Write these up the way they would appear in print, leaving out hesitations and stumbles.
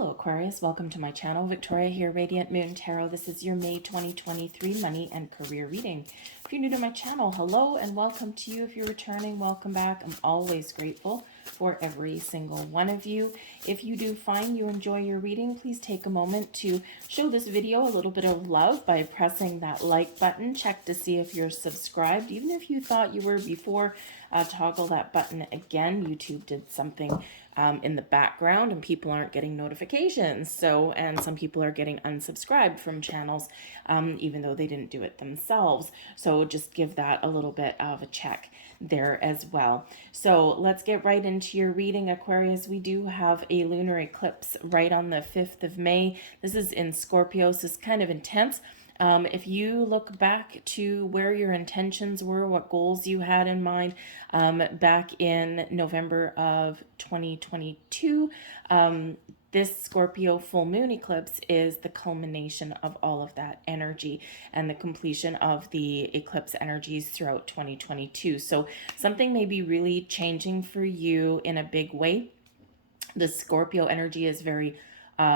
Hello Aquarius, welcome to my channel. Victoria here, Radiant Moon Tarot. This is your May 2023 money and career reading. If you're new to my channel, hello and welcome to you. If you're returning, welcome back. I'm always grateful for every single one of you. If you do find you enjoy your reading, please take a moment to show this video a little bit of love by pressing that like button. Check to see if you're subscribed. Even if you thought you were before, toggle that button again. YouTube did something in the background and people aren't getting notifications. So, and some people are getting unsubscribed from channels, even though they didn't do it themselves. So just give that a little bit of a check there as well. So let's get right into your reading, Aquarius. We do have a lunar eclipse right on the 5th of May. This is in Scorpio, so it's kind of intense. If you look back to where your intentions were, what goals you had in mind back in November of 2022, this Scorpio full moon eclipse is the culmination of all of that energy and the completion of the eclipse energies throughout 2022. So something may be really changing for you in a big way. The Scorpio energy is very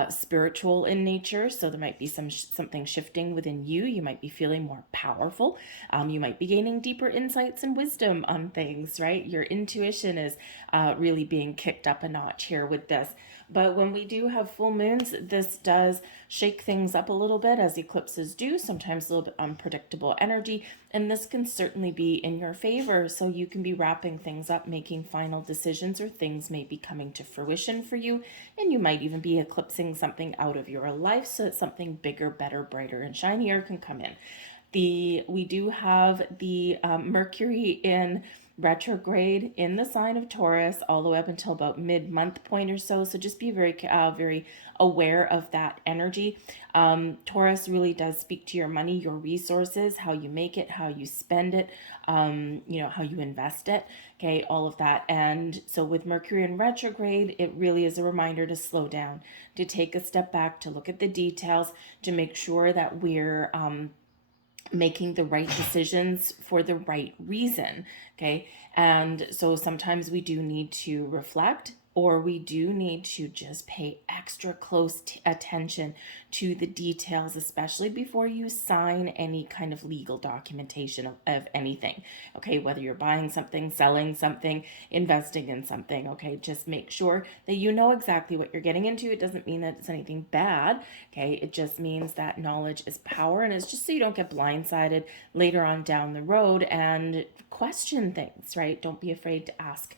spiritual in nature, so there might be something shifting within you. You might be feeling more powerful. You might be gaining deeper insights and wisdom on things, right? Your intuition is really being kicked up a notch here with this. But when we do have full moons, this does shake things up a little bit, as eclipses do, sometimes a little bit unpredictable energy, and this can certainly be in your favor. So you can be wrapping things up, making final decisions, or things may be coming to fruition for you, and you might even be eclipsing something out of your life so that something bigger, better, brighter, and shinier can come in. We do have the Mercury in retrograde in the sign of Taurus all the way up until about mid-month point or so. So just be very aware of that energy. Taurus really does speak to your money, your resources, how you make it, how you spend it, how you invest it. Okay, all of that. And so with Mercury in retrograde, it really is a reminder to slow down, to take a step back, to look at the details, to make sure that we're making the right decisions for the right reason. Okay. And so sometimes we do need to reflect, or we do need to just pay extra close attention to the details, especially before you sign any kind of legal documentation of anything. Okay, whether you're buying something, selling something, investing in something, okay, just make sure that you know exactly what you're getting into. It doesn't mean that it's anything bad, okay, it just means that knowledge is power, and it's just so you don't get blindsided later on down the road and question things, right? Don't be afraid to ask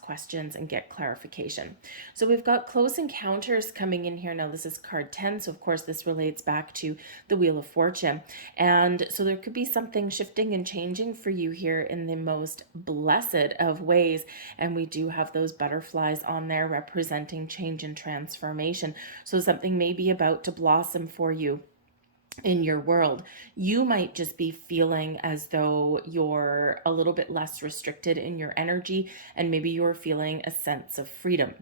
questions and get clarification. So we've got close encounters coming in here. Now this is card 10. So of course this relates back to the Wheel of Fortune. And so there could be something shifting and changing for you here in the most blessed of ways. And we do have those butterflies on there representing change and transformation. So something may be about to blossom for you in your world. You might just be feeling as though you're a little bit less restricted in your energy, and maybe you're feeling a sense of freedom.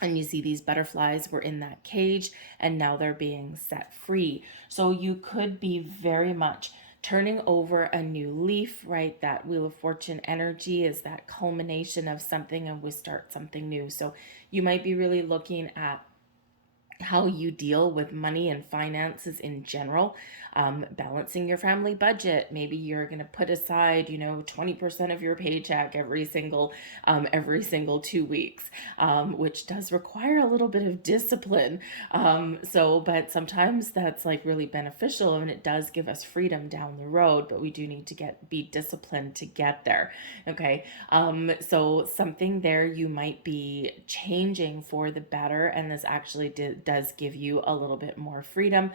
And you see these butterflies were in that cage and now they're being set free. So you could be very much turning over a new leaf, right? That Wheel of Fortune energy is that culmination of something, and we start something new. So you might be really looking at how you deal with money and finances in general, balancing your family budget. Maybe you're going to put aside, 20% of your paycheck every single 2 weeks, which does require a little bit of discipline. But sometimes that's like really beneficial, and it does give us freedom down the road, but we do need to be disciplined to get there. Okay. So something there you might be changing for the better, and this actually does give you a little bit more freedom,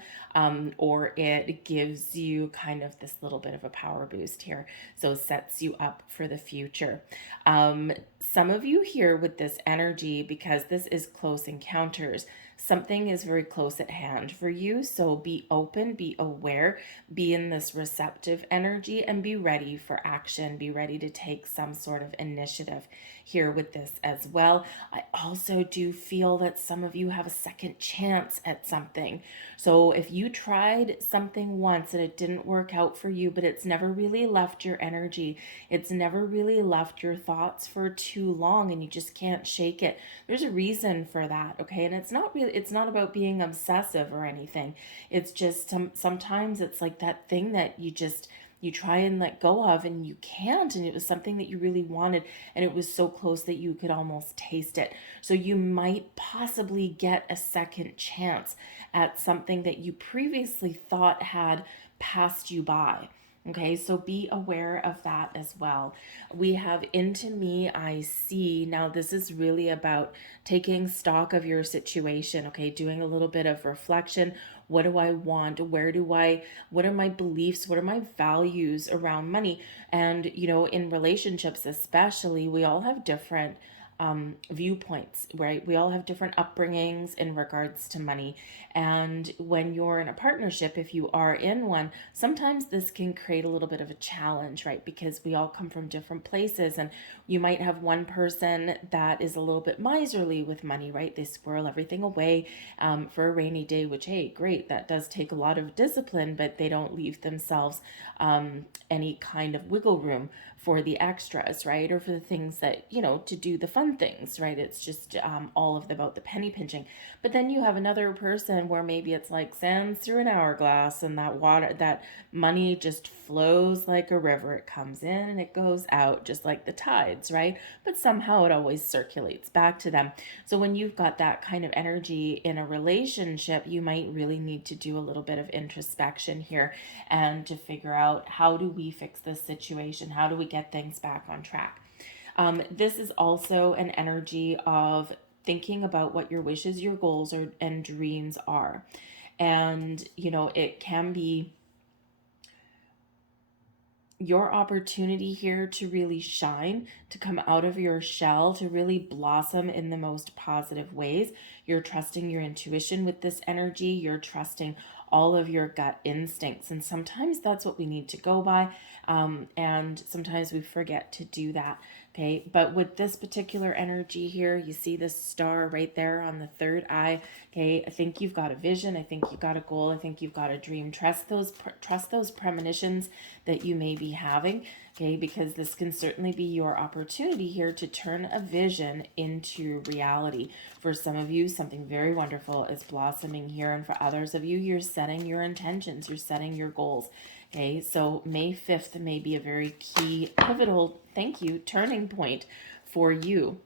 or it gives you kind of this little bit of a power boost here. So sets you up for the future. Some of you here with this energy, because this is close encounters, something is very close at hand for you. So be open, be aware, be in this receptive energy, and be ready for action. Be ready to take some sort of initiative here with this as well. I also do feel that some of you have a second chance at something. So if you tried something once and it didn't work out for you, but it's never really left your energy, it's never really left your thoughts for too long and you just can't shake it, there's a reason for that, okay? And it's not about being obsessive or anything. It's just sometimes it's like that thing that you try and let go of and you can't, and it was something that you really wanted and it was so close that you could almost taste it. So you might possibly get a second chance at something that you previously thought had passed you by. Okay, so be aware of that as well. We have into me, I see. Now, this is really about taking stock of your situation, okay, doing a little bit of reflection. What do I want? What are my beliefs? What are my values around money? And, in relationships, especially, we all have different viewpoints, right? We all have different upbringings in regards to money. And when you're in a partnership, if you are in one, sometimes this can create a little bit of a challenge, right? Because we all come from different places, and you might have one person that is a little bit miserly with money, right? They squirrel everything away for a rainy day, which, hey, great, that does take a lot of discipline, but they don't leave themselves any kind of wiggle room for the extras, right? Or for the things that, to do the fun things, right? It's just all of about the penny pinching. But then you have another person where maybe it's like sands through an hourglass, and that money just flows like a river. It comes in and it goes out just like the tides, right? But somehow it always circulates back to them. So when you've got that kind of energy in a relationship, you might really need to do a little bit of introspection here and to figure out, how do we fix this situation? How do we get things back on track? This is also an energy of thinking about what your wishes, your goals, and dreams are. And, it can be your opportunity here to really shine, to come out of your shell, to really blossom in the most positive ways. You're trusting your intuition with this energy. You're trusting all of your gut instincts. And sometimes that's what we need to go by. And sometimes we forget to do that. Okay, but with this particular energy here, you see this star right there on the third eye. Okay, I think you've got a vision. I think you've got a goal. I think you've got a dream. Trust those premonitions that you may be having. Okay, because this can certainly be your opportunity here to turn a vision into reality. For some of you, something very wonderful is blossoming here, and for others of you, you're setting your intentions. You're setting your goals. Okay, so May 5th may be a very key, pivotal, turning point for you.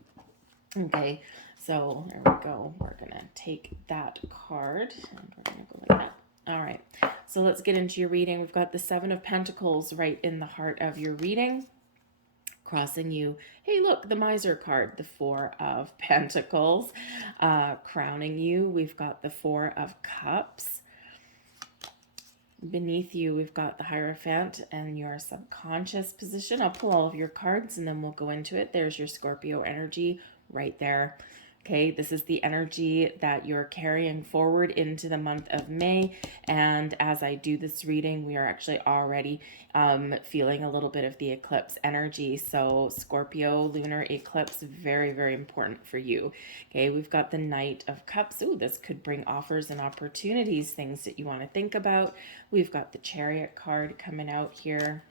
Okay, so there we go. We're going to take that card and we're going to go like that. All right, so let's get into your reading. We've got the Seven of Pentacles right in the heart of your reading, crossing you. Hey, look, the Miser card, the Four of Pentacles, crowning you. We've got the Four of Cups. Beneath you, we've got the Hierophant and your subconscious position. I'll pull all of your cards and then we'll go into it. There's your Scorpio energy right there. Okay, this is the energy that you're carrying forward into the month of May. And as I do this reading, we are actually already feeling a little bit of the eclipse energy. So Scorpio lunar eclipse, very, very important for you. Okay, we've got the Knight of Cups. Ooh, this could bring offers and opportunities, things that you want to think about. We've got the Chariot card coming out here.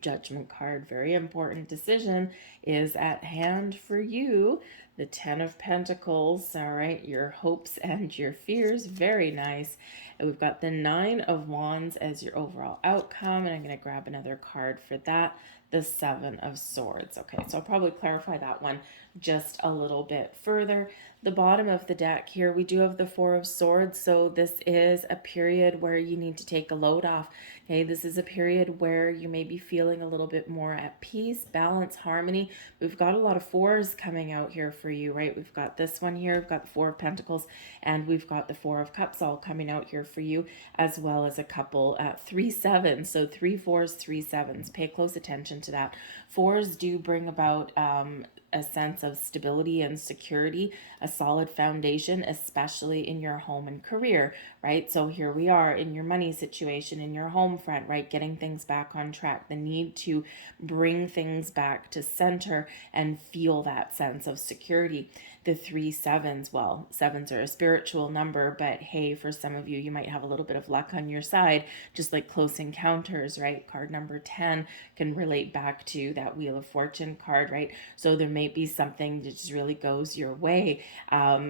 Judgment card, very important decision is at hand for you. The Ten of Pentacles, all right, your hopes and your fears, very nice. And we've got the Nine of Wands as your overall outcome, and I'm going to grab another card for that. The Seven of Swords. Okay, so I'll probably clarify that one just a little bit further. The bottom of the deck here, we do have the Four of Swords, so this is a period where you need to take a load off. Okay, this is a period where you may be feeling a little bit more at peace, balance, harmony. We've got a lot of fours coming out here for you, right? We've got this one here, we've got the Four of Pentacles, and we've got the Four of Cups all coming out here for you, as well as a couple 3 7s. So 3 4s, 3 7s. Pay close attention to that. Fours do bring about a sense of stability and security, a solid foundation, especially in your home and career, right? So here we are in your money situation, in your home front, right? Getting things back on track, the need to bring things back to center and feel that sense of security. The 3 7s, well, sevens are a spiritual number, but hey, for some of you, you might have a little bit of luck on your side, just like close encounters, right? Card number 10 can relate back to that Wheel of Fortune card, right? So there may be something that just really goes your way.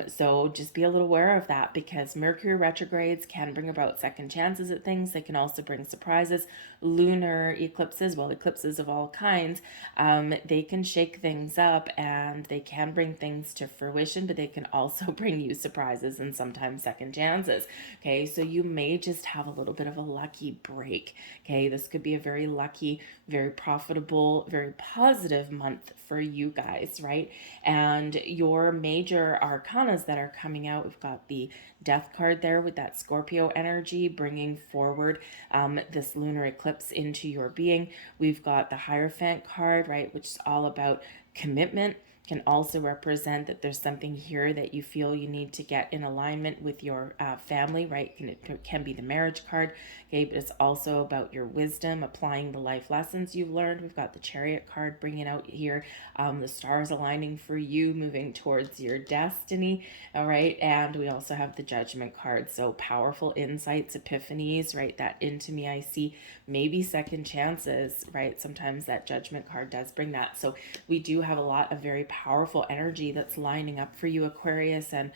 So just be a little aware of that, because Mercury retrogrades can bring about second chances at things. They can also bring surprises. Lunar eclipses, well, eclipses of all kinds, they can shake things up and they can bring things to fruition, but they can also bring you surprises and sometimes second chances. Okay, so you may just have a little bit of a lucky break. Okay, this could be a very lucky, very profitable, very positive month for you guys, right? And your major arcanas that are coming out, we've got the Death card there with that Scorpio energy bringing forward this lunar eclipse into your being. We've got the Hierophant card, right, which is all about commitment. Can also represent that there's something here that you feel you need to get in alignment with your family, right? It can be the marriage card, okay, but it's also about your wisdom, applying the life lessons you've learned. We've got the Chariot card bringing out here the stars aligning for you, moving towards your destiny, all right? And we also have the Judgment card, so powerful insights, epiphanies, right? That into me I see, maybe second chances, right? Sometimes that Judgment card does bring that. So we do have a lot of very powerful energy that's lining up for you, Aquarius, and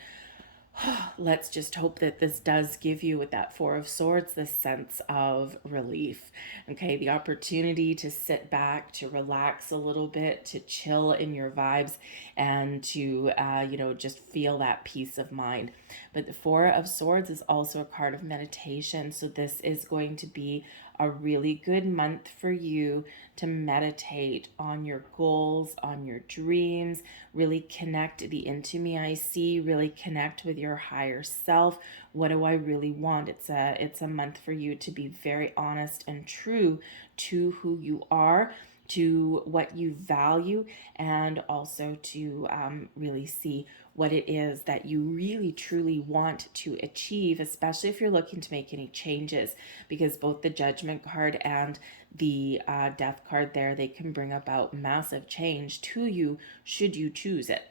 let's just hope that this does give you, with that Four of Swords, this sense of relief. Okay, the opportunity to sit back, to relax a little bit, to chill in your vibes, and to, just feel that peace of mind. But the Four of Swords is also a card of meditation. So this is going to be a really good month for you to meditate on your goals, on your dreams, really connect the into me I see, really connect with your higher self. What do I really want? It's a month for you to be very honest and true to who you are, to what you value, and also to really see what it is that you really truly want to achieve, especially if you're looking to make any changes, because both the Judgment card and the Death card there, they can bring about massive change to you should you choose it,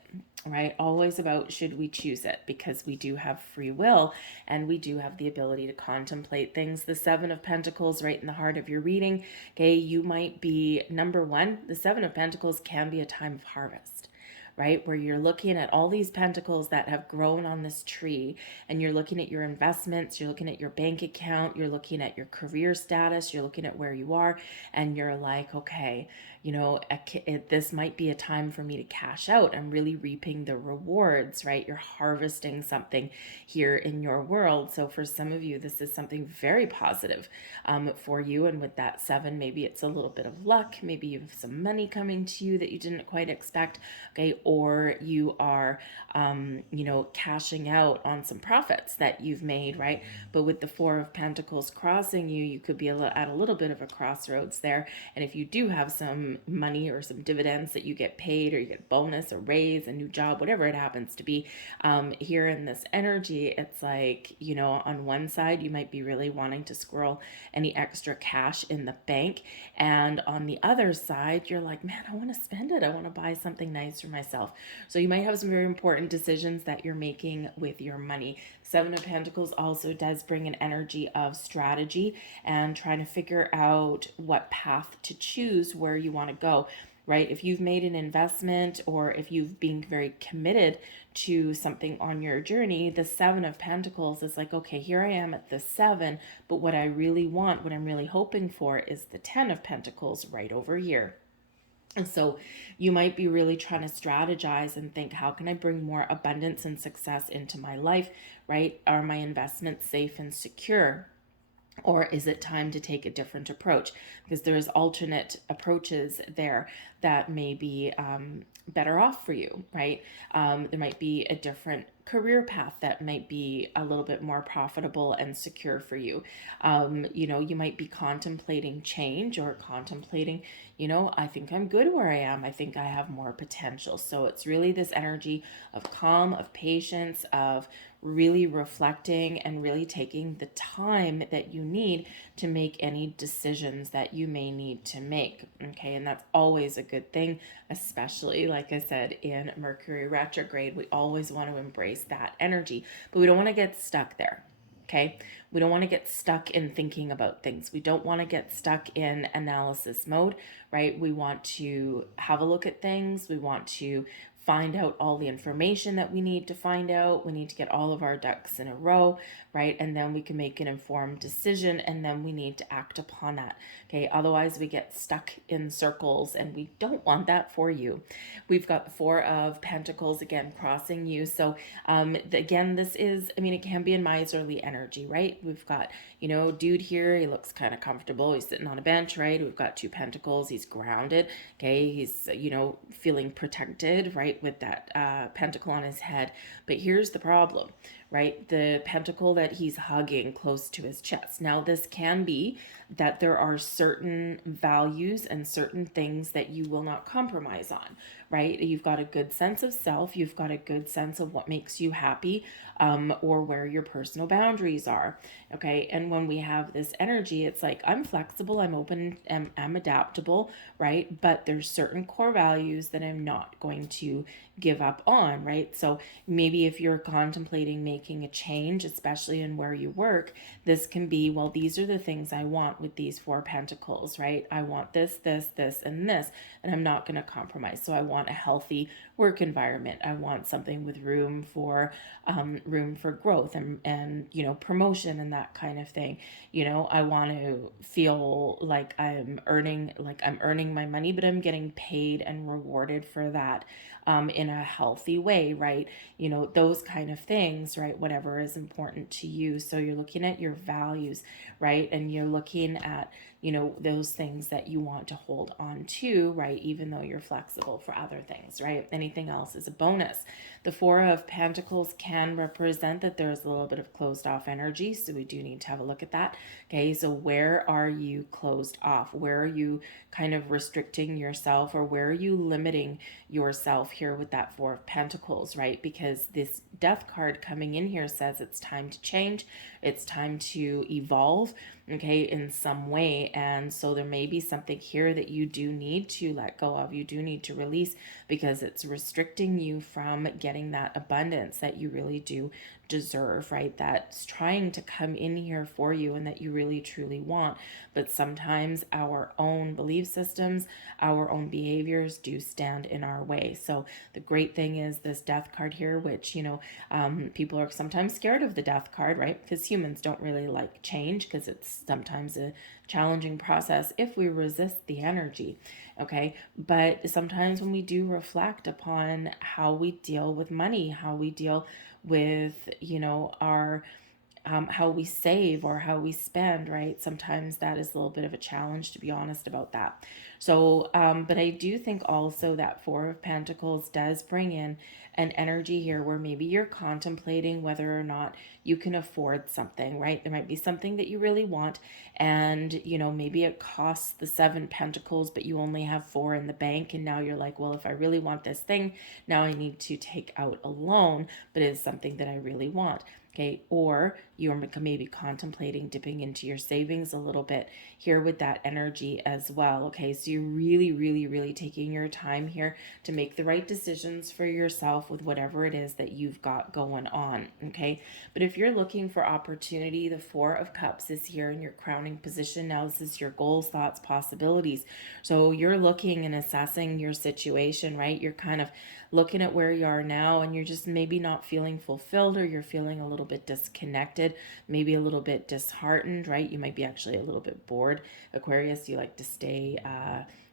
right? Always about should we choose it, because we do have free will and we do have the ability to contemplate things. The Seven of Pentacles right in the heart of your reading, okay, you might be number one. The Seven of Pentacles can be a time of harvest, right? Where you're looking at all these pentacles that have grown on this tree, and you're looking at your investments, you're looking at your bank account, you're looking at your career status, you're looking at where you are, and you're like, okay, this might be a time for me to cash out. I'm really reaping the rewards, right? You're harvesting something here in your world. So for some of you, this is something very positive for you. And with that seven, maybe it's a little bit of luck. Maybe you have some money coming to you that you didn't quite expect, okay? Or you are, cashing out on some profits that you've made, right? But with the Four of Pentacles crossing you, you could be at a little bit of a crossroads there. And if you do have some money or some dividends that you get paid, or you get bonus, a raise, a new job, whatever it happens to be, here in this energy, it's like, on one side, you might be really wanting to squirrel any extra cash in the bank. And on the other side, you're like, man, I want to spend it. I want to buy something nice for myself. So you might have some very important decisions that you're making with your money. Seven of Pentacles also does bring an energy of strategy and trying to figure out what path to choose, where you want to go, right? If you've made an investment, or if you've been very committed to something on your journey, the Seven of Pentacles is like, okay, here I am at the seven, but what I really want, what I'm really hoping for, is the Ten of Pentacles right over here. And so you might be really trying to strategize and think, how can I bring more abundance and success into my life, right? Are my investments safe and secure? Or is it time to take a different approach? Because there's alternate approaches there that may be better off for you, right? There might be a different career path that might be a little bit more profitable and secure for you. You might be contemplating change or contemplating, I think I'm good where I am. I think I have more potential. So it's really this energy of calm, of patience, of really reflecting and really taking the time that you need to make any decisions that you may need to make. Okay, and that's always a good thing, especially like I said in Mercury retrograde. We always want to embrace that energy, but we don't want to get stuck there. Okay, we don't want to get stuck in thinking about things. We don't want to get stuck in analysis mode, right? We want to have a look at things. We want to find out all the information that we need to find out. We need to get all of our ducks in a row, right? And then we can make an informed decision, and then we need to act upon that. Okay, otherwise we get stuck in circles, and we don't want that for you. We've got the Four of Pentacles again crossing you. So again, this is, it can be a miserly energy, right? We've got, dude here, he looks kind of comfortable. He's sitting on a bench, right? We've got two pentacles. He's grounded. Okay, he's, feeling protected, right? With that pentacle on his head. But here's the problem, right? The pentacle that he's hugging close to his chest. Now, this can be that there are certain values and certain things that you will not compromise on, right? You've got a good sense of self. You've got a good sense of what makes you happy, or where your personal boundaries are. Okay. And when we have this energy, it's like, I'm flexible, I'm open, I'm adaptable, right? But there's certain core values that I'm not going to give up on, right? So maybe if you're contemplating making a change, especially in where you work, this can be, well, these are the things I want with these Four Pentacles, right? I want this, and this, and I'm not going to compromise. So I want a healthy work environment. I want something with room for growth and promotion and that kind of thing. I want to feel like I'm earning my money, but I'm getting paid and rewarded for that in a healthy way, right? Those kind of things, right? Whatever is important to you. So you're looking at your values, right? And you're looking at, those things that you want to hold on to, right? Even though you're flexible for other things, right? Anything else is a bonus. The Four of Pentacles can represent that there's a little bit of closed off energy. So we do need to have a look at that. Okay. So where are you closed off? Where are you kind of restricting yourself, or where are you limiting yourself here with that Four of Pentacles, right? Because this Death card coming in here says it's time to change. It's time to evolve, okay, in some way. And so there may be something here that you do need to let go of. You do need to release, because it's restricting you from getting that abundance that you really do deserve, right? That's trying to come in here for you and that you really truly want. But sometimes our own belief systems, our own behaviors do stand in our way. So the great thing is this Death card here, which, people are sometimes scared of the Death card, right? Because humans don't really like change, because it's sometimes a challenging process if we resist the energy. Okay. But sometimes when we do reflect upon how we deal with money, how we deal with, our how we save or how we spend, right? Sometimes that is a little bit of a challenge, to be honest about that. So, but I do think also that Four of Pentacles does bring in an energy here where maybe you're contemplating whether or not you can afford something, right? There might be something that you really want, and maybe it costs the Seven Pentacles, but you only have four in the bank, and now you're like, well, if I really want this thing, now I need to take out a loan, but it's something that I really want. Okay, or you're maybe contemplating dipping into your savings a little bit here with that energy as well. Okay, so you're really, really, really taking your time here to make the right decisions for yourself with whatever it is that you've got going on. Okay, but if you're looking for opportunity, the Four of Cups is here in your crowning position. Now, this is your goals, thoughts, possibilities. So you're looking and assessing your situation, right? You're kind of looking at where you are now, and you're just maybe not feeling fulfilled, or you're feeling a little bit disconnected, maybe a little bit disheartened, right? You might be actually a little bit bored. Aquarius, you like to stay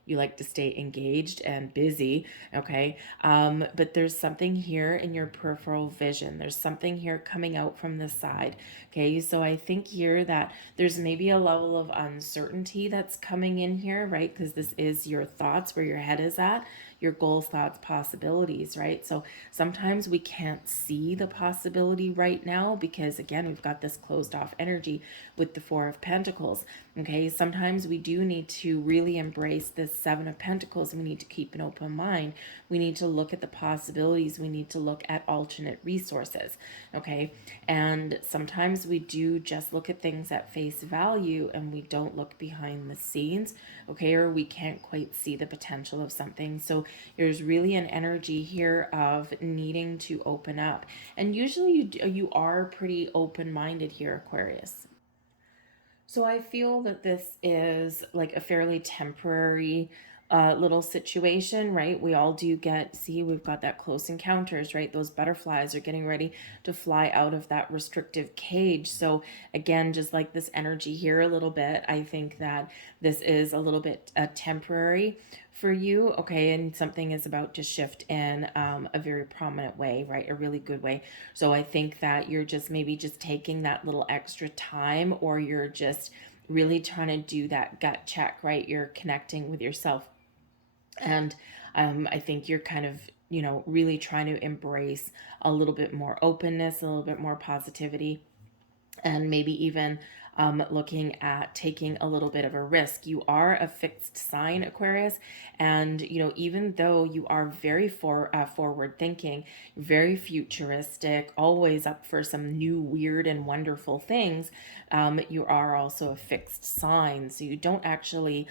You like to stay engaged and busy, okay? But there's something here in your peripheral vision. There's something here coming out from the side, okay? So I think here that there's maybe a level of uncertainty that's coming in here, right? Because this is your thoughts, where your head is at, your goals, thoughts, possibilities, right? So sometimes we can't see the possibility right now because, again, we've got this closed off energy with the Four of Pentacles. Okay, sometimes we do need to really embrace this Seven of Pentacles, and we need to keep an open mind. We need to look at the possibilities. We need to look at alternate resources. Okay, and sometimes we do just look at things at face value and we don't look behind the scenes. Okay, or we can't quite see the potential of something. So there's really an energy here of needing to open up, and usually you are pretty open-minded here, Aquarius. So I feel that this is like a fairly temporary little situation, right? We all do get, see, we've got that close encounters, right? Those butterflies are getting ready to fly out of that restrictive cage. So again, just like this energy here a little bit, I think that this is a little bit temporary for you, okay? And something is about to shift in a very prominent way, right? A really good way. So I think that you're just maybe just taking that little extra time, or you're just really trying to do that gut check, right? You're connecting with yourself. And I think you're kind of, really trying to embrace a little bit more openness, a little bit more positivity, and maybe even looking at taking a little bit of a risk. You are a fixed sign, Aquarius, and even though you are very forward thinking, very futuristic, always up for some new, weird, and wonderful things, you are also a fixed sign, so you don't actually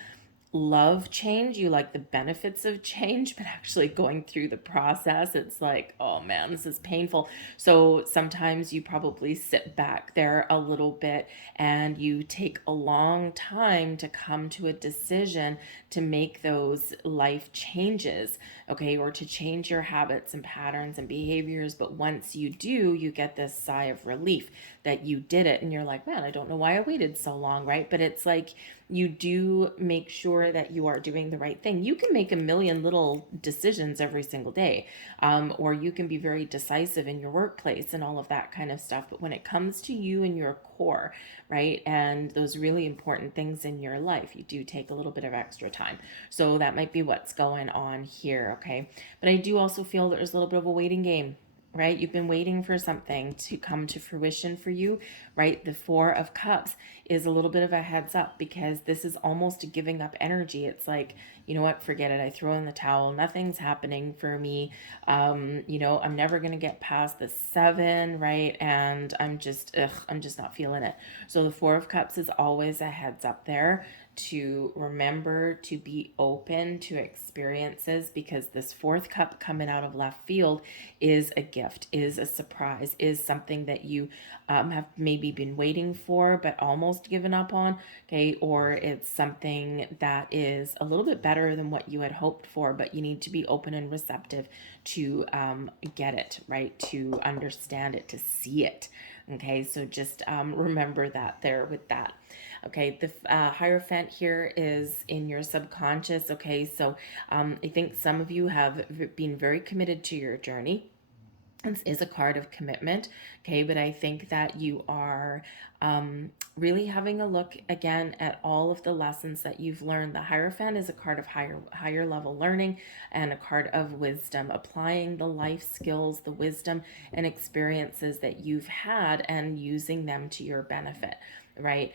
love change. You like the benefits of change, but actually going through the process, it's like, oh man, this is painful. So sometimes you probably sit back there a little bit and you take a long time to come to a decision to make those life changes, okay, or to change your habits and patterns and behaviors. But once you do, you get this sigh of relief that you did it, and you're like, man, I don't know why I waited so long, right? But it's like you do make sure that you are doing the right thing. You can make a million little decisions every single day, or you can be very decisive in your workplace and all of that kind of stuff. But when it comes to you and your core, right, and those really important things in your life, you do take a little bit of extra time. So that might be what's going on here, okay? But I do also feel there's a little bit of a waiting game, right? You've been waiting for something to come to fruition for you, right? The Four of Cups is a little bit of a heads up, because this is almost a giving up energy. It's like, you know what, forget it. I throw in the towel. Nothing's happening for me. I'm never going to get past the 7, right? And I'm just not feeling it. So the Four of Cups is always a heads up there to remember to be open to experiences, because this fourth cup coming out of left field is a gift, is a surprise, is something that you have maybe been waiting for but almost given up on, okay? Or it's something that is a little bit better than what you had hoped for, but you need to be open and receptive to get it, right? To understand it, to see it, okay? So just remember that there with that. Okay, the Hierophant here is in your subconscious. Okay, so I think some of you have been very committed to your journey. This is a card of commitment, okay, but I think that you are really having a look again at all of the lessons that you've learned. The Hierophant is a card of higher level learning and a card of wisdom, applying the life skills, the wisdom and experiences that you've had and using them to your benefit, right?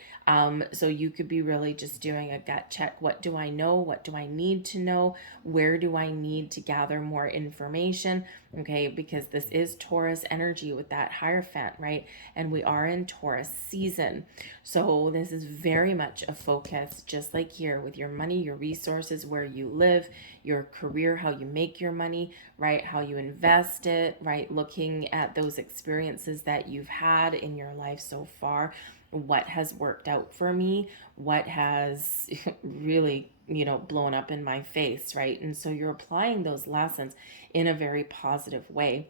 So you could be really just doing a gut check. What do I know? What do I need to know? Where do I need to gather more information? Okay, because this is Taurus energy with that Hierophant, right? And we are in Taurus season. So this is very much a focus, just like here with your money, your resources, where you live, your career, how you make your money, right? How you invest it, right? Looking at those experiences that you've had in your life so far. What has worked out for me, what has really, blown up in my face, right? And so you're applying those lessons in a very positive way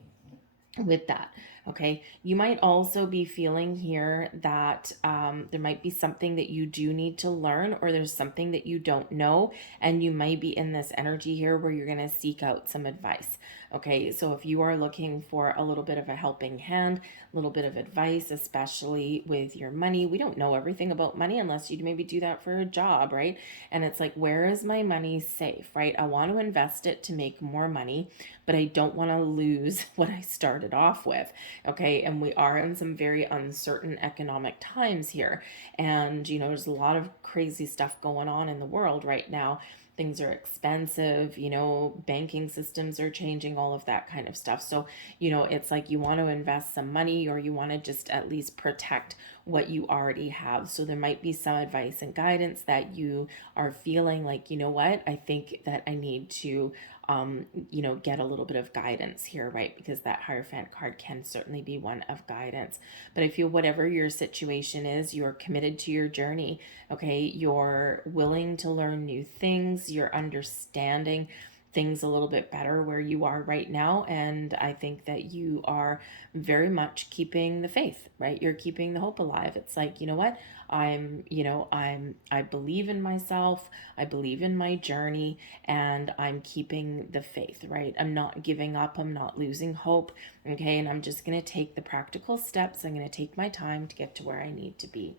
with that. Okay, you might also be feeling here that there might be something that you do need to learn, or there's something that you don't know, and you might be in this energy here where you're going to seek out some advice. Okay, so if you are looking for a little bit of a helping hand, a little bit of advice, especially with your money, we don't know everything about money unless you maybe do that for a job, right? And it's like, where is my money safe, right? I want to invest it to make more money, but I don't want to lose what I started off with. Okay, and we are in some very uncertain economic times here, and there's a lot of crazy stuff going on in the world right now. Things are expensive, banking systems are changing, all of that kind of stuff. So it's like you want to invest some money, or you want to just at least protect what you already have. So there might be some advice and guidance that you are feeling like, what, I think that I need to get a little bit of guidance here, right? Because that Hierophant card can certainly be one of guidance. But I feel whatever your situation is, you're committed to your journey, okay? You're willing to learn new things, you're understanding things a little bit better where you are right now. And I think that you are very much keeping the faith, right? You're keeping the hope alive. It's like, what? I believe in myself. I believe in my journey, and I'm keeping the faith, right? I'm not giving up. I'm not losing hope. Okay. And I'm just going to take the practical steps. I'm going to take my time to get to where I need to be.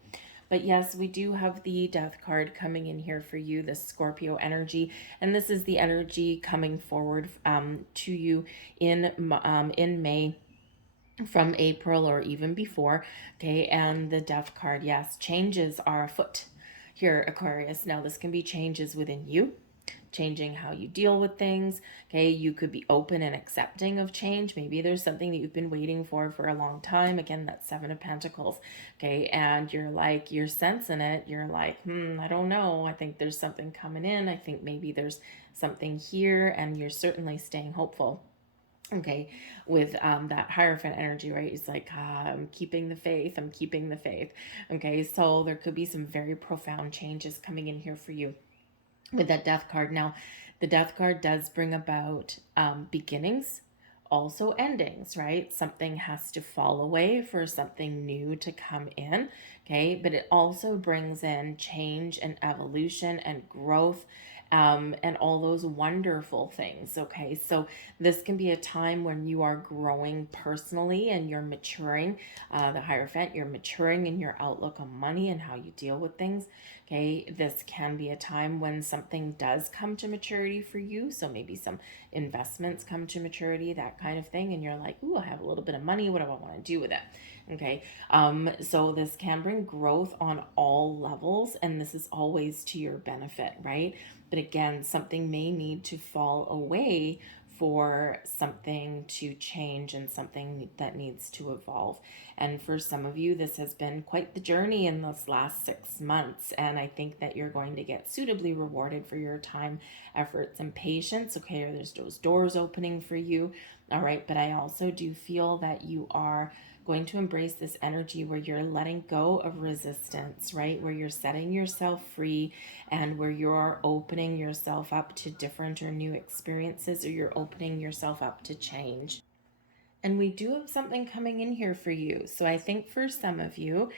But yes, we do have the Death card coming in here for you, the Scorpio energy. And this is the energy coming forward to you in May, from April or even before. Okay, and the Death card, yes, changes are afoot here, Aquarius. Now, this can be changes within you, changing how you deal with things. Okay, you could be open and accepting of change. Maybe there's something that you've been waiting for a long time. Again, that's Seven of Pentacles. Okay, and you're sensing it. You're like, I don't know. I think there's something coming in. I think maybe there's something here, and you're certainly staying hopeful. Okay, with that Hierophant energy, right? It's like, I'm keeping the faith. I'm keeping the faith. Okay, so there could be some very profound changes coming in here for you with that Death card. Now, the Death card does bring about beginnings, also endings, right? Something has to fall away for something new to come in, okay? But it also brings in change and evolution and growth, and all those wonderful things, okay? So this can be a time when you are growing personally and you're maturing. The Hierophant, you're maturing in your outlook on money and how you deal with things. Okay, this can be a time when something does come to maturity for you. So maybe some investments come to maturity, that kind of thing. And you're like, ooh, I have a little bit of money. What do I want to do with it? Okay, so this can bring growth on all levels, and this is always to your benefit, right? But again, something may need to fall away for something to change and something that needs to evolve. And for some of you, this has been quite the journey in this last 6 months. And I think that you're going to get suitably rewarded for your time, efforts, and patience. Okay, or there's those doors opening for you. All right, but I also do feel that you are going to embrace this energy where you're letting go of resistance, right? Where you're setting yourself free, and where you're opening yourself up to different or new experiences, or you're opening yourself up to change. And we do have something coming in here for you. So I think for some of you,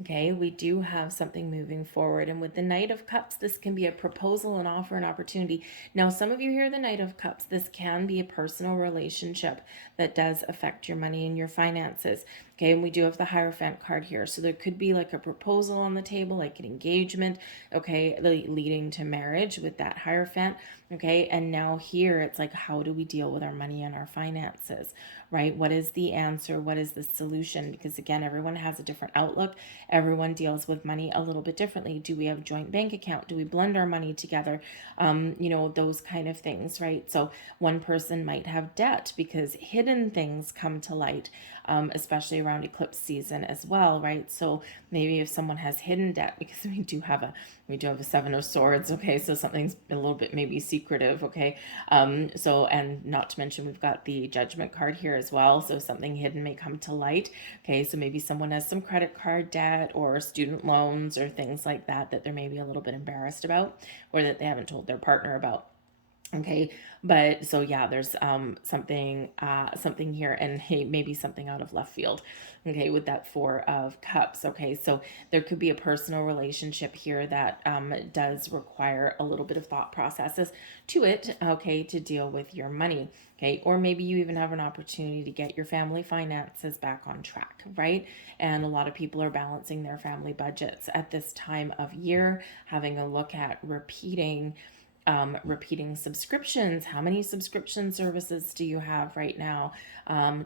okay, we do have something moving forward. And with the Knight of Cups, this can be a proposal, an offer, an opportunity. Now, some of you hear the Knight of Cups. This can be a personal relationship that does affect your money and your finances. Okay, and we do have the Hierophant card here. So there could be like a proposal on the table, like an engagement, okay, leading to marriage with that Hierophant. Okay, and now here it's like, how do we deal with our money and our finances, right? What is the answer? What is the solution? Because again, everyone has a different outlook. Everyone deals with money a little bit differently. Do we have a joint bank account? Do we blend our money together? Those kind of things, right? So one person might have debt because hidden things come to light, especially around eclipse season as well, right? So maybe if someone has hidden debt, because we do have a Seven of Swords, okay? So something's a little bit maybe secretive, okay? And not to mention we've got the Judgment card here as well. So something hidden may come to light, okay? So maybe someone has some credit card debt or student loans or things like that they're maybe a little bit embarrassed about, or that they haven't told their partner about. Okay, but so yeah, there's something here, and hey, maybe something out of left field. Okay, with that Four of Cups. Okay, so there could be a personal relationship here that does require a little bit of thought processes to it. Okay, to deal with your money. Okay, or maybe you even have an opportunity to get your family finances back on track, right? And a lot of people are balancing their family budgets at this time of year, having a look at repeating subscriptions. How many subscription services do you have right now?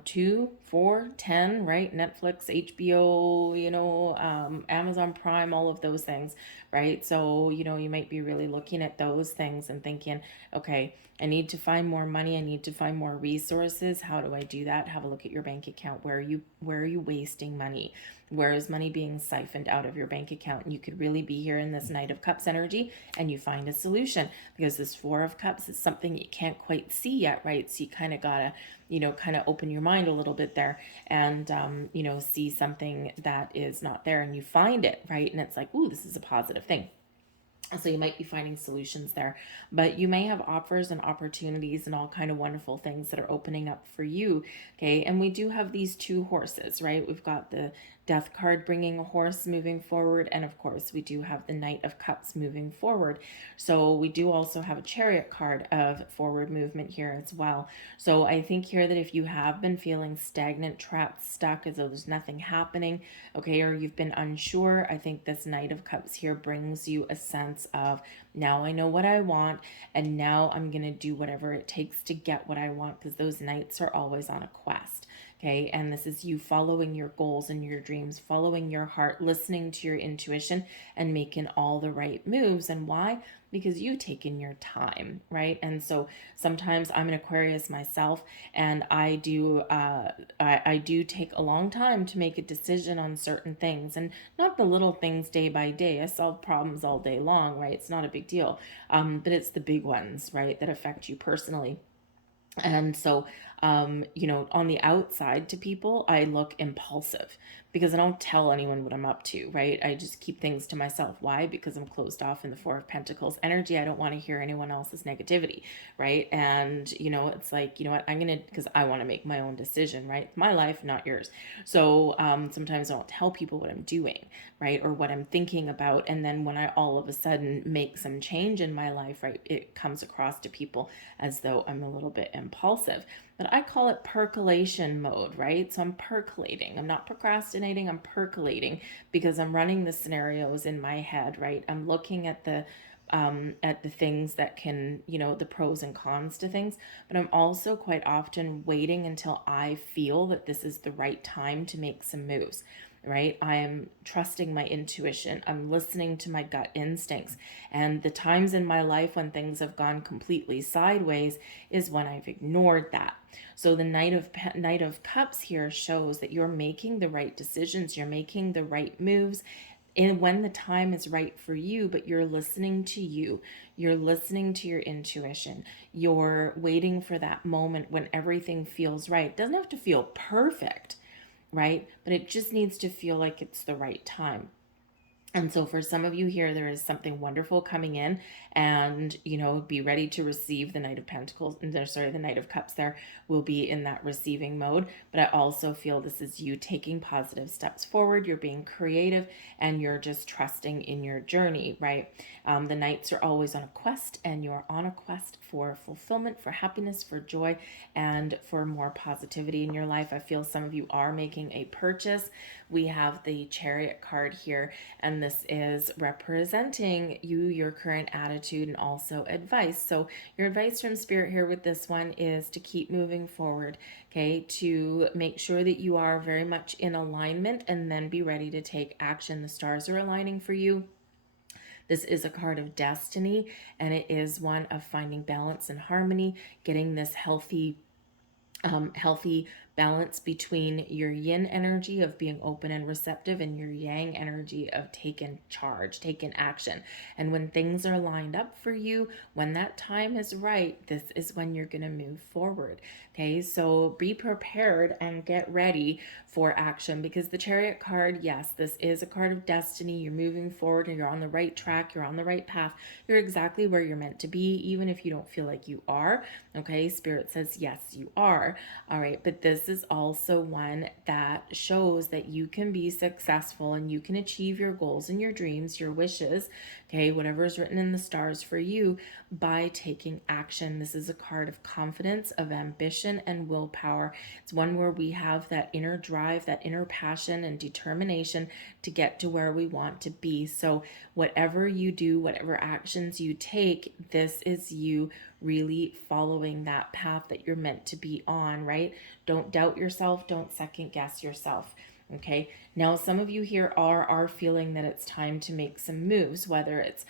2, 4, 10, right? Netflix, HBO, Amazon Prime, all of those things, right? So, you might be really looking at those things and thinking, okay, I need to find more money. I need to find more resources. How do I do that? Have a look at your bank account. Where are you wasting money? Where is money being siphoned out of your bank account? And you could really be here in this Knight of Cups energy and you find a solution, because this Four of Cups is something you can't quite see yet, right? So you kind of gotta, kind of open your mind a little bit there and, see something that is not there and you find it, right? And it's like, ooh, this is a positive thing. So you might be finding solutions there, but you may have offers and opportunities and all kind of wonderful things that are opening up for you. Okay, and we do have these two horses, right? We've got the Death card bringing a horse moving forward, and of course we do have the Knight of Cups moving forward. So we do also have a Chariot card of forward movement here as well. So I think here that if you have been feeling stagnant, trapped, stuck, as though there's nothing happening, okay, or you've been unsure, I think this Knight of Cups here brings you a sense of, now I know what I want, and now I'm going to do whatever it takes to get what I want, because those knights are always on a quest. Okay, and this is you following your goals and your dreams, following your heart, listening to your intuition, and making all the right moves. And why? Because you've taken your time, right? And so sometimes I'm an Aquarius myself, and I do take a long time to make a decision on certain things, and not the little things day by day. I solve problems all day long, right? It's not a big deal, but it's the big ones, right, that affect you personally. And so, on the outside to people, I look impulsive because I don't tell anyone what I'm up to, right? I just keep things to myself. Why? Because I'm closed off in the Four of Pentacles energy. I don't want to hear anyone else's negativity, right? And, it's like, you know what, because I want to make my own decision, right? My life, not yours. So sometimes I don't tell people what I'm doing, right? Or what I'm thinking about. And then when I all of a sudden make some change in my life, right, it comes across to people as though I'm a little bit impulsive. But I call it percolation mode, right? So I'm percolating. I'm not procrastinating, I'm percolating, because I'm running the scenarios in my head, right? I'm looking at the things that can, the pros and cons to things, but I'm also quite often waiting until I feel that this is the right time to make some moves, right? I'm trusting my intuition. I'm listening to my gut instincts. And the times in my life when things have gone completely sideways is when I've ignored that. So the Knight of Cups here shows that you're making the right decisions, you're making the right moves, and when the time is right for you, but you're listening to you, you're listening to your intuition, you're waiting for that moment when everything feels right. It doesn't have to feel perfect, right? But it just needs to feel like it's the right time. And so for some of you here, there is something wonderful coming in, and, be ready to receive the Knight of Pentacles. Sorry, the Knight of Cups there will be in that receiving mode. But I also feel this is you taking positive steps forward. You're being creative and you're just trusting in your journey, right? The Knights are always on a quest, and you're on a quest for fulfillment, for happiness, for joy, and for more positivity in your life. I feel some of you are making a purchase. We have the Chariot card here, and this is representing you, your current attitude, and also advice. So your advice from Spirit here with this one is to keep moving forward, okay? To make sure that you are very much in alignment, and then be ready to take action. The stars are aligning for you. This is a card of destiny, and it is one of finding balance and harmony, getting this healthy balance between your yin energy of being open and receptive and your yang energy of taking charge, taking action. And when things are lined up for you, when that time is right, this is when you're going to move forward. Okay, so be prepared and get ready for action, because the Chariot card, yes, this is a card of destiny. You're moving forward and you're on the right track, you're on the right path, you're exactly where you're meant to be, even if you don't feel like you are. Okay, Spirit says yes, you are. All right, but this is also one that shows that you can be successful and you can achieve your goals and your dreams, your wishes, okay, whatever is written in the stars for you, by taking action. This is a card of confidence, of ambition, and willpower. It's one where we have that inner drive, that inner passion and determination to get to where we want to be. So whatever you do, whatever actions you take, this is you really following that path that you're meant to be on, right? Don't doubt yourself. Don't second guess yourself. Okay. Now, some of you here are feeling that it's time to make some moves, whether it's,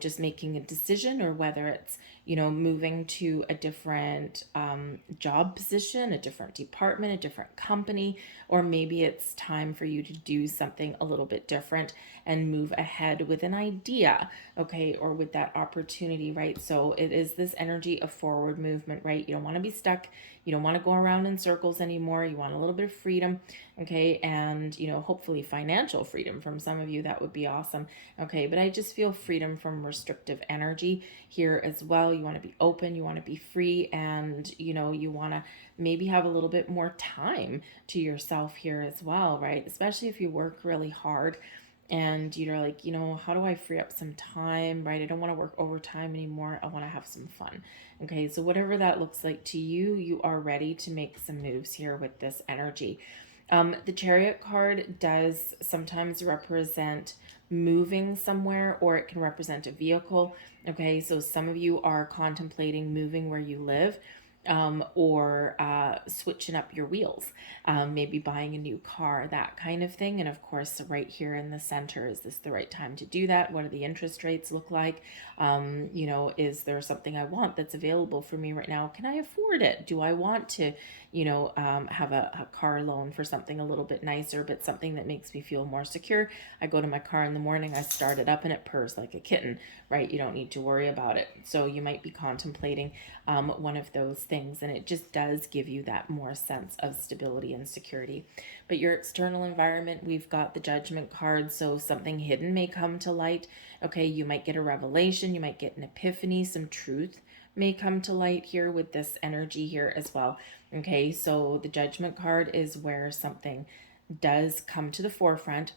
just making a decision, or whether it's, moving to a different job position, a different department, a different company, or maybe it's time for you to do something a little bit different and move ahead with an idea, okay, or with that opportunity, right? So it is this energy of forward movement, right? You don't want to be stuck. You don't want to go around in circles anymore. You want a little bit of freedom, okay, and hopefully financial freedom. From some of you, that would be awesome, okay, but I just feel freedom from restrictive energy here as well. You want to be open, you want to be free, and you want to maybe have a little bit more time to yourself here as well, right? Especially if you work really hard and you're like, how do I free up some time, right? I don't want to work overtime anymore. I want to have some fun. Okay, so whatever that looks like to you, you are ready to make some moves here with this energy. The Chariot card does sometimes represent moving somewhere, or it can represent a vehicle. Okay, so some of you are contemplating moving where you live, or switching up your wheels, maybe buying a new car, that kind of thing. And of course, right here in the center, is this the right time to do that? What do the interest rates look like? Is there something I want that's available for me right now? Can I afford it? Do I want to, have a car loan for something a little bit nicer, but something that makes me feel more secure? I go to my car in the morning, I start it up, and it purrs like a kitten, right? You don't need to worry about it. So you might be contemplating one of those things, and it just does give you that more sense of stability and security. But your external environment, we've got the Judgment card, so something hidden may come to light. Okay, you might get a revelation, you might get an epiphany, some truth may come to light here with this energy here as well. Okay, so the Judgment card is where something does come to the forefront,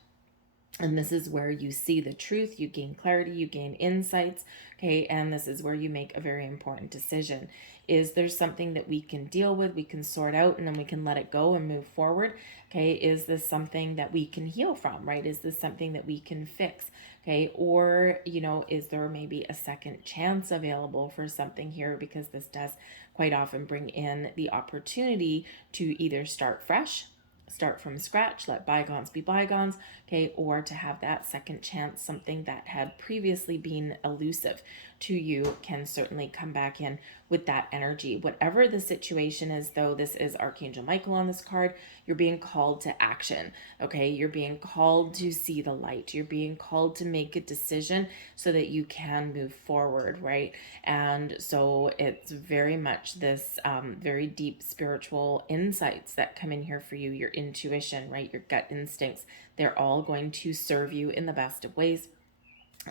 and this is where you see the truth, you gain clarity, you gain insights, okay? And this is where you make a very important decision. Is there something that we can deal with, we can sort out, and then we can let it go and move forward, okay? Is this something that we can heal from, right? Is this something that we can fix, okay? Or, is there maybe a second chance available for something here? Because this does quite often bring in the opportunity to either start fresh, start from scratch, let bygones be bygones, okay, or to have that second chance, something that had previously been elusive to you can certainly come back in with that energy. Whatever the situation is, though, this is Archangel Michael on this card, you're being called to action, okay? You're being called to see the light. You're being called to make a decision so that you can move forward, right? And so it's very much this very deep spiritual insights that come in here for you, your intuition, right? Your gut instincts. They're all going to serve you in the best of ways.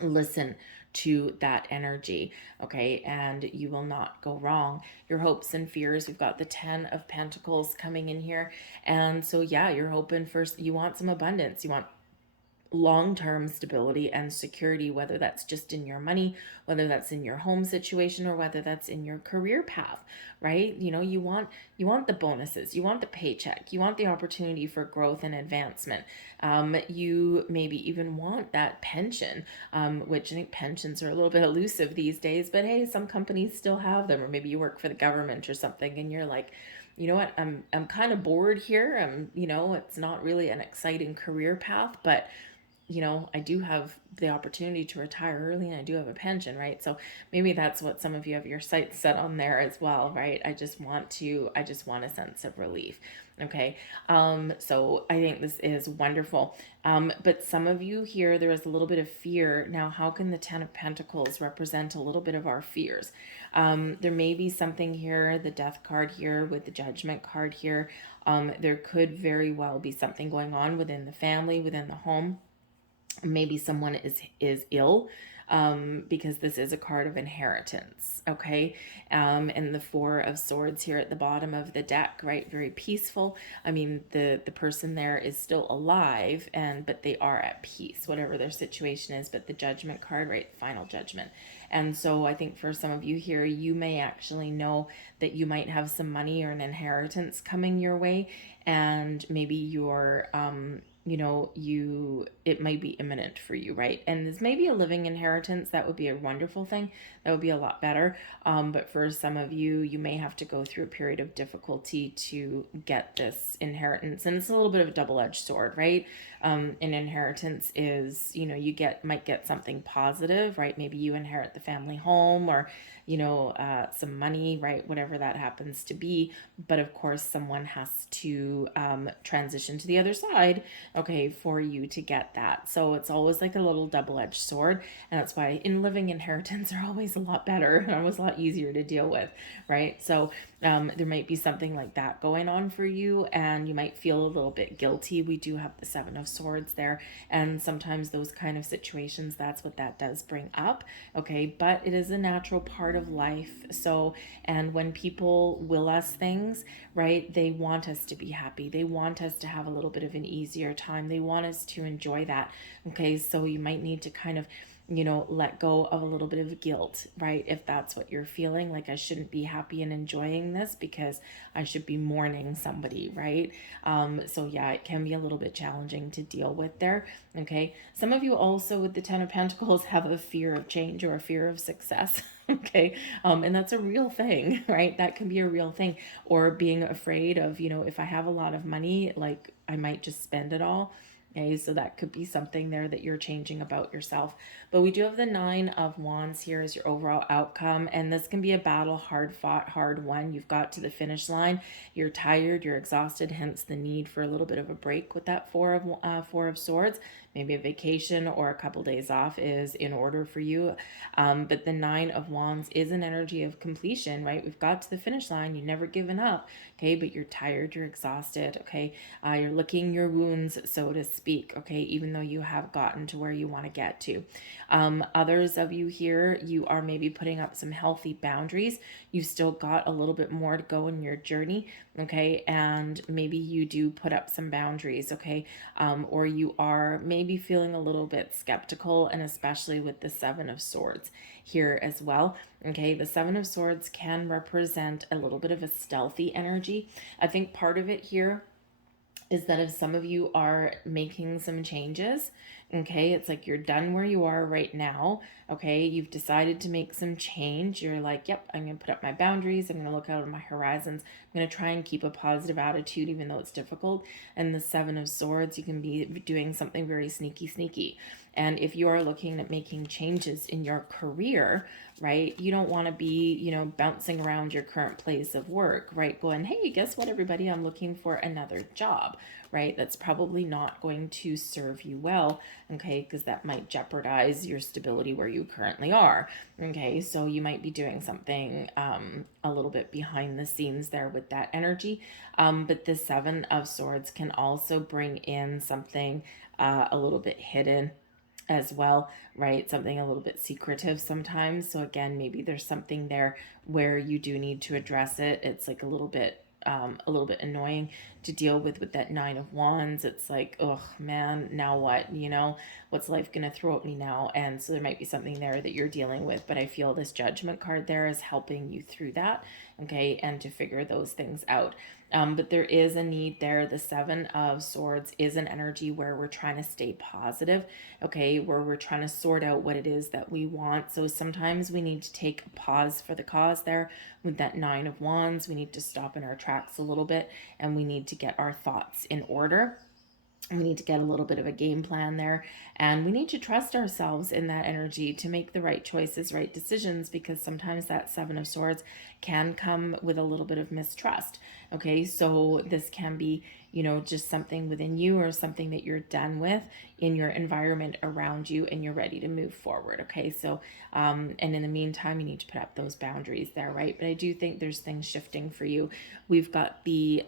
Listen to that energy, okay, and you will not go wrong. Your hopes and fears, we've got the 10 of Pentacles coming in here, and so yeah, you're hoping for, you want some abundance, you want long-term stability and security, whether that's just in your money, whether that's in your home situation, or whether that's in your career path, right? You want the bonuses, you want the paycheck, you want the opportunity for growth and advancement. You maybe even want that pension, which I think pensions are a little bit elusive these days, but hey, some companies still have them. Or maybe you work for the government or something and you're like, you know what, I'm kind of bored here. It's not really an exciting career path, but you know, I do have the opportunity to retire early and I do have a pension, right? So maybe that's what some of you have your sights set on there as well, right? I just want a sense of relief. Okay. So I think this is wonderful. But some of you here, there is a little bit of fear. Now, how can the Ten of Pentacles represent a little bit of our fears? There may be something here, the Death card here with the Judgment card here. There could very well be something going on within the family, within the home. Maybe someone is ill, because this is a card of inheritance. Okay. And the Four of Swords here at the bottom of the deck, right? Very peaceful. I mean, the person there is still alive, but they are at peace, whatever their situation is. But the Judgment card, right? Final judgment. And so I think for some of you here, you may actually know that you might have some money or an inheritance coming your way, and maybe you're it might be imminent for you, right? And this may be a living inheritance. That would be a wonderful thing. That would be a lot better. But for some of you, you may have to go through a period of difficulty to get this inheritance. And it's a little bit of a double-edged sword, right? An inheritance is, you might get something positive, right? Maybe you inherit the family home, or some money, right? Whatever that happens to be. But of course, someone has to transition to the other side, okay, for you to get that. So it's always like a little double-edged sword. And that's why in living inheritance are always a lot better and always a lot easier to deal with, right? So there might be something like that going on for you, and you might feel a little bit guilty. We do have the Seven of Swords there, and sometimes those kind of situations, that's what that does bring up, okay? But it is a natural part of life. So, and when people will us things, right, they want us to be happy. They want us to have a little bit of an easier time. They want us to enjoy that, okay? So you might need to kind of let go of a little bit of guilt, right? If that's what you're feeling, like I shouldn't be happy and enjoying this because I should be mourning somebody, right? So yeah, it can be a little bit challenging to deal with there, okay? Some of you also with the Ten of Pentacles have a fear of change or a fear of success, okay? And that's a real thing, right? That can be a real thing. Or being afraid of, if I have a lot of money, like I might just spend it all. Okay, so that could be something there that you're changing about yourself. But we do have the Nine of Wands here as your overall outcome. And this can be a battle, hard fought, hard won. You've got to the finish line. You're tired, you're exhausted, hence the need for a little bit of a break with that Four of Swords. Maybe a vacation or a couple days off is in order for you. But the Nine of Wands is an energy of completion, right? We've got to the finish line. You've never given up, okay? But you're tired, you're exhausted, okay? You're licking your wounds, so to speak, okay? Even though you have gotten to where you want to get to. Others of you here, you are maybe putting up some healthy boundaries. You've still got a little bit more to go in your journey, okay? And maybe you do put up some boundaries, okay? Or you are maybe feeling a little bit skeptical, and especially with the Seven of Swords here as well, okay? The Seven of Swords can represent a little bit of a stealthy energy. I think part of it here is that if some of you are making some changes, okay, it's like you're done where you are right now, okay, you've decided to make some change, you're like, yep, I'm going to put up my boundaries, I'm going to look out on my horizons, I'm going to try and keep a positive attitude even though it's difficult. And the Seven of Swords, you can be doing something very sneaky. And if you are looking at making changes in your career, right, you don't want to be, bouncing around your current place of work, right, going, hey, guess what, everybody, I'm looking for another job, right? That's probably not going to serve you well, okay, because that might jeopardize your stability where you currently are, okay? So you might be doing something a little bit behind the scenes there with that energy. But the Seven of Swords can also bring in something a little bit hidden as well, right? Something a little bit secretive sometimes. So again, maybe there's something there where you do need to address it. It's like a little bit annoying to deal with that Nine of Wands. It's like, oh man, now what? What's life gonna throw at me now? And so there might be something there that you're dealing with, but I feel this Judgment card there is helping you through that, okay, and to figure those things out. But there is a need there. The Seven of Swords is an energy where we're trying to stay positive, okay, where we're trying to sort out what it is that we want. So sometimes we need to take a pause for the cause there. With that Nine of Wands, we need to stop in our tracks a little bit, and we need to get our thoughts in order. We need to get a little bit of a game plan there, and we need to trust ourselves in that energy to make the right choices, right decisions, because sometimes that Seven of Swords can come with a little bit of mistrust. Okay, so this can be, just something within you or something that you're done with in your environment around you and you're ready to move forward. Okay, so and in the meantime, you need to put up those boundaries there, right? But I do think there's things shifting for you. We've got the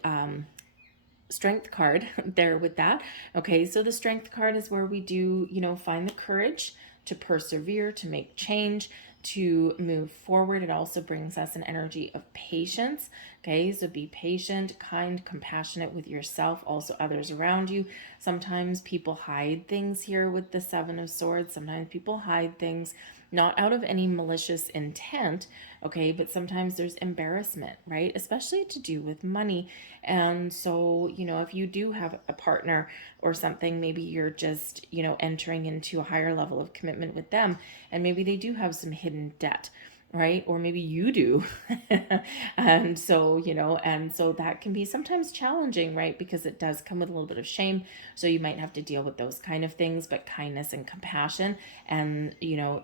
Strength card there with that. Okay, so the Strength card is where we do, find the courage to persevere, to make change, to move forward. It also brings us an energy of patience. Okay, so be patient, kind, compassionate with yourself, also others around you. Sometimes people hide things here with the Seven of Swords. Sometimes people hide things not out of any malicious intent, okay, but sometimes there's embarrassment, right? Especially to do with money. And so, if you do have a partner or something, maybe you're just, entering into a higher level of commitment with them, and maybe they do have some hidden debt, right? Or maybe you do. And so, and so that can be sometimes challenging, right? Because it does come with a little bit of shame. So you might have to deal with those kind of things, but kindness and compassion and,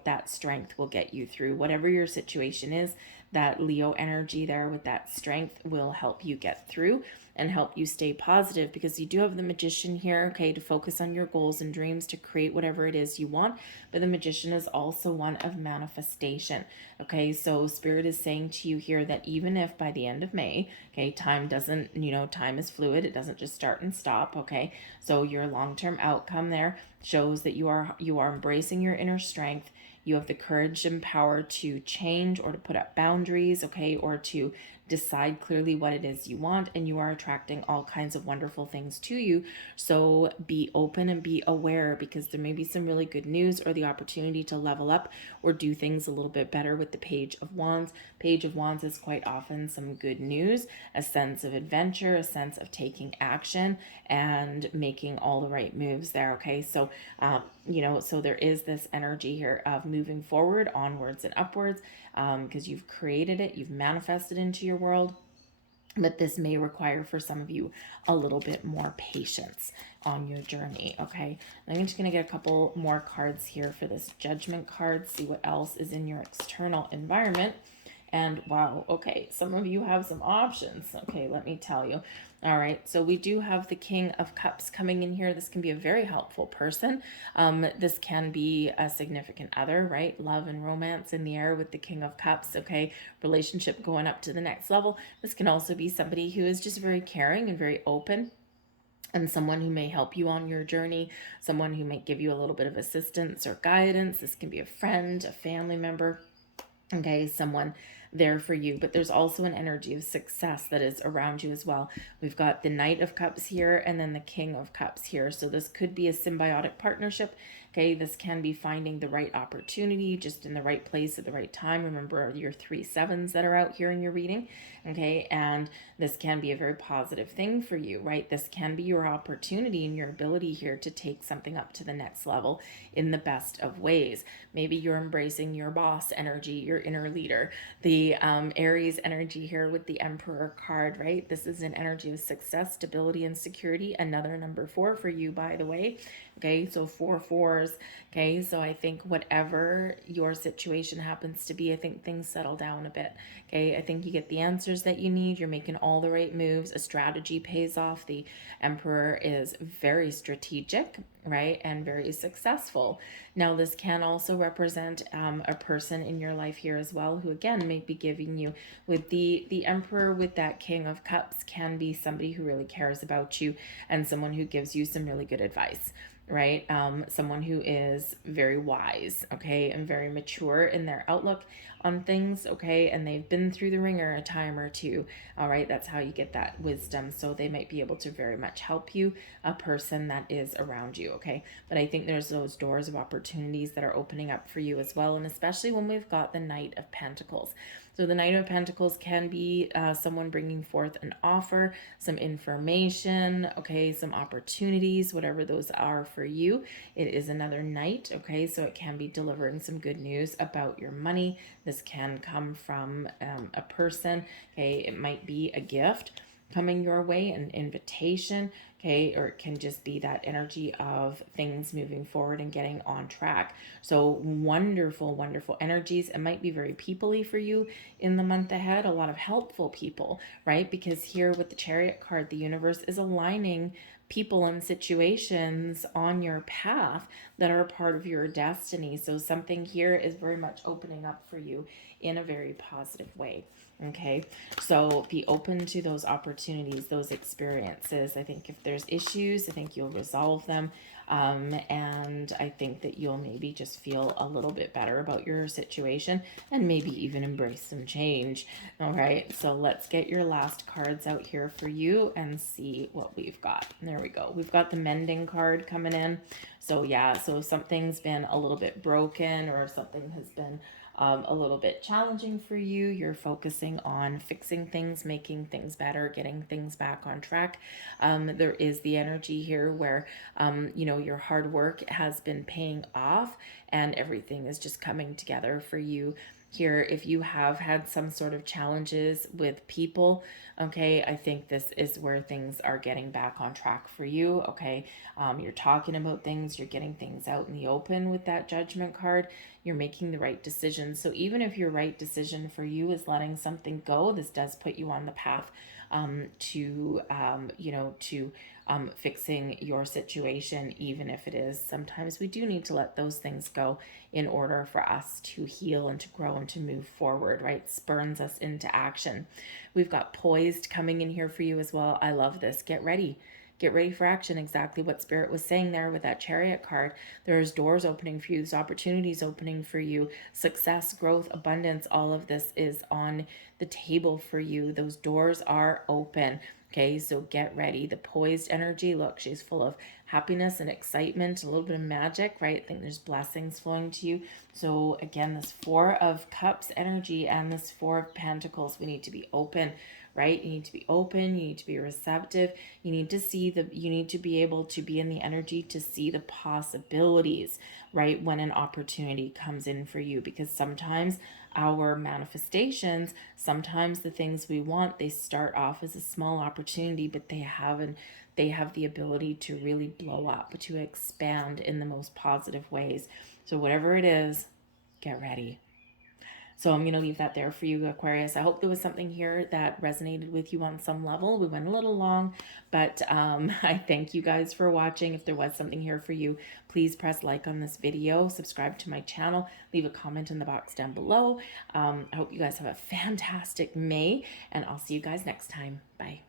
that strength will get you through whatever your situation is. That Leo energy there with that strength will help you get through and help you stay positive, because you do have the Magician here, okay, to focus on your goals and dreams to create whatever it is you want. But the Magician is also one of manifestation, okay? So Spirit is saying to you here that even if by the end of May, okay, time doesn't, time is fluid, it doesn't just start and stop, okay? So your long-term outcome there shows that you are embracing your inner strength. You have the courage and power to change or to put up boundaries, okay, or to decide clearly what it is you want, and you are attracting all kinds of wonderful things to you. So be open and be aware, because there may be some really good news or the opportunity to level up or do things a little bit better with the Page of Wands. Page of Wands is quite often some good news, a sense of adventure, a sense of taking action and making all the right moves there, okay? So so there is this energy here of moving forward, onwards and upwards, because you've created it, you've manifested into your world. But this may require for some of you a little bit more patience on your journey, okay? I'm just going to get a couple more cards here for this Judgment card, see what else is in your external environment. And wow, okay, some of you have some options. Okay, let me tell you. All right, so we do have the King of Cups coming in here. This can be a very helpful person. This can be a significant other, right? Love and romance in the air with the King of Cups, okay? Relationship going up to the next level. This can also be somebody who is just very caring and very open, and someone who may help you on your journey, someone who might give you a little bit of assistance or guidance. This can be a friend, a family member, okay, someone there for you. But there's also an energy of success that is around you as well. We've got the Knight of Cups here and then the King of Cups here. So this could be a symbiotic partnership. Okay, this can be finding the right opportunity just in the right place at the right time. Remember your 3 sevens that are out here in your reading. Okay, and this can be a very positive thing for you, right? This can be your opportunity and your ability here to take something up to the next level in the best of ways. Maybe you're embracing your boss energy, your inner leader, the Aries energy here with the Emperor card, right? This is an energy of success, stability, and security. Another number 4 for you, by the way. Okay, so 4 4s. Okay, so I think whatever your situation happens to be, I think things settle down a bit. Okay, I think you get the answers that you need. You're making all the right moves. A strategy pays off. The Emperor is very strategic, right, and very successful. Now, this can also represent a person in your life here as well, who again may be giving you, with the Emperor with that King of Cups, can be somebody who really cares about you and someone who gives you some really good advice, right? Someone who is very wise, okay, and very mature in their outlook on things, okay, and they've been through the ringer a time or two, all right? That's how you get that wisdom, so they might be able to very much help you, a person that is around you, okay? But I think there's those doors of opportunities that are opening up for you as well, and especially when we've got the Knight of Pentacles. So the Knight of Pentacles can be someone bringing forth an offer, some information, okay, some opportunities, whatever those are for you. It is another Knight, okay, so it can be delivering some good news about your money. This can come from a person, okay, it might be a gift. coming your way, an invitation, okay, or it can just be that energy of things moving forward and getting on track. So wonderful, wonderful energies. It might be very people-y for you in the month ahead, a lot of helpful people, right? Because here with the Chariot card, the universe is aligning people and situations on your path that are part of your destiny. So something here is very much opening up for you in a very positive way. Okay, so be open to those opportunities, those experiences. I think if there's issues, I think you'll resolve them. And I think that you'll maybe just feel a little bit better about your situation and maybe even embrace some change. All right, so let's get your last cards out here for you and see what we've got. There we go. We've got the mending card coming in. So yeah, so something's been a little bit broken or something has been a little bit challenging for you. You're focusing on fixing things, making things better, getting things back on track. There is the energy here where, you know, your hard work has been paying off and everything is just coming together for you here. If you have had some sort of challenges with people, okay, I think this is where things are getting back on track for you. Okay, you're talking about things, you're getting things out in the open with that Judgment card, you're making the right decision. So even if your right decision for you is letting something go, this does put you on the path to fixing your situation, even if it is. Sometimes we do need to let those things go in order for us to heal and to grow and to move forward, right? Spurns us into action. We've got poised coming in here for you as well. I love this. Get ready. Get ready for action. Exactly what Spirit was saying there with that Chariot card. There's doors opening for you. There's opportunities opening for you. Success, growth, abundance, all of this is on the table for you. Those doors are open. Okay, so get ready. The poised energy, look, she's full of happiness and excitement, a little bit of magic, right? I think there's blessings flowing to you. So again, this Four of Cups energy and this Four of Pentacles, we need to be open, right? You need to be open, you need to be receptive, you need to be able to be in the energy to see the possibilities, right? When an opportunity comes in for you, because sometimes our manifestations, sometimes the things we want, they start off as a small opportunity, but they have the ability to really blow up, to expand in the most positive ways. So whatever it is, get ready. So I'm going to leave that there for you, Aquarius. I hope there was something here that resonated with you on some level. We went a little long, but I thank you guys for watching. If there was something here for you, please press like on this video, subscribe to my channel, leave a comment in the box down below. I hope you guys have a fantastic May, and I'll see you guys next time. Bye.